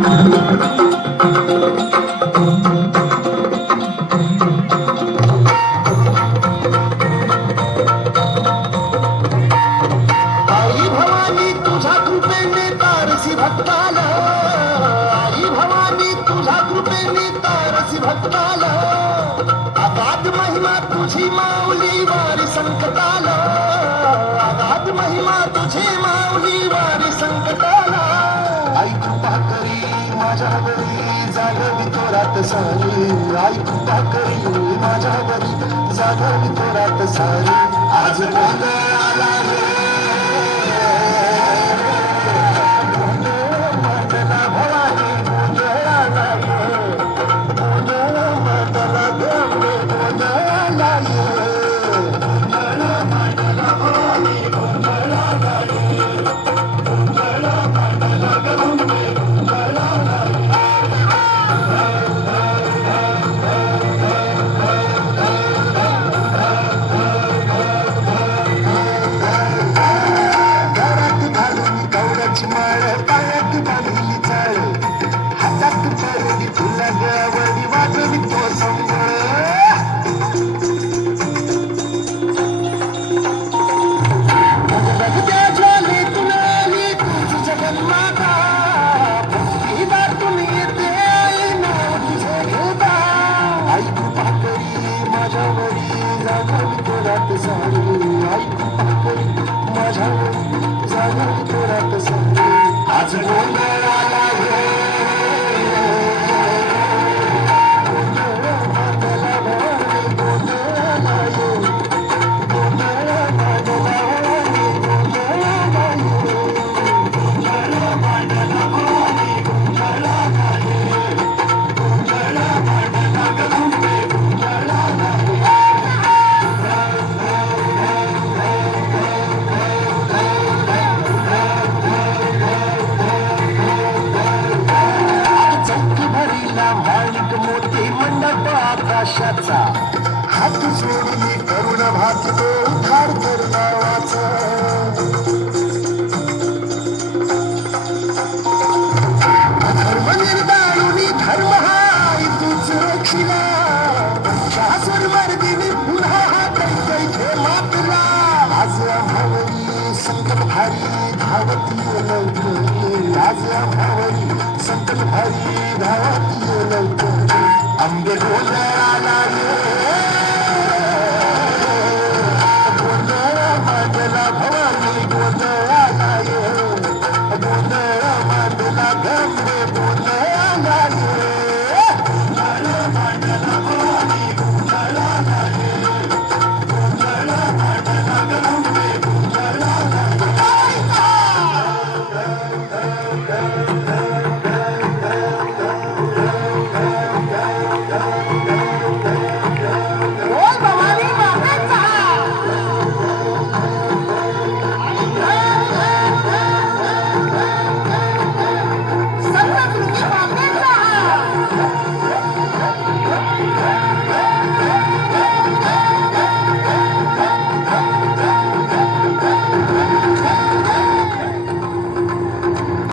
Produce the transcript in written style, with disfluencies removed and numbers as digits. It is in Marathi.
आई भवानी तुझ्या कृपेने तारसी भक्ताला, आई भवानी तुझ्या कृपेने तारसी भक्ताला, अगाध महिमा तुझी माऊली वारी संकटाला, अगाध महिमा तुझी माऊली वारी संकटाला. आई कृपा करी माझ्यावरी जागवी थोरात सारी, आई कृपा करी माझ्यावरी जागवी थोरात सारी. आज गोंधळ आला रे, मंडला भवानी गोंधळाला ये, गोंधळ मंडला गंगे गोंधळाला ये, गोंधळ मंडला भवानी गोंधळाला ये, गोंधळ मंडला गंगे गोंधळाला ये. घरात घालून गौराची माळ, पायात बांधली चाळ, हातात पडली तुला गवळी वाजवी तो संबळ. भगवत्या ज्वालेतून आली तुझी जगन्माता, भक्तिदातून येते आई नाव तुझे घेता. आई कृपा करी माझ्यावरी जागवी थोरात सारी, आई कृपा करी माझ्यावरी जागवी थोरात सारी. आज गोंधळ आला रे, गोंधळ मंडला भवानी गोंधळाला ये, गोंधळ मंडला भवानी गोंधळाला ये, गोंधळ मंडला भवानी गोंधळाला ये, गोंधळ मंडला गंगे गोंधळाला ये. चौकी भरीला माणिक मोती मंडप आकाशाचा, हात जोडली करुण भासतो उद्धार कर नावाचा. धर्म निर्दाळुनी धर्म हाय तूच रक्षिला, शासूर मर्दिनी पुन्हा हा कैके मातला. आज आम्हावरी संकट भारी धावती लवकर, आज आम्हावरी संकट भारी धावती लवकर. आंबे गोंधळाला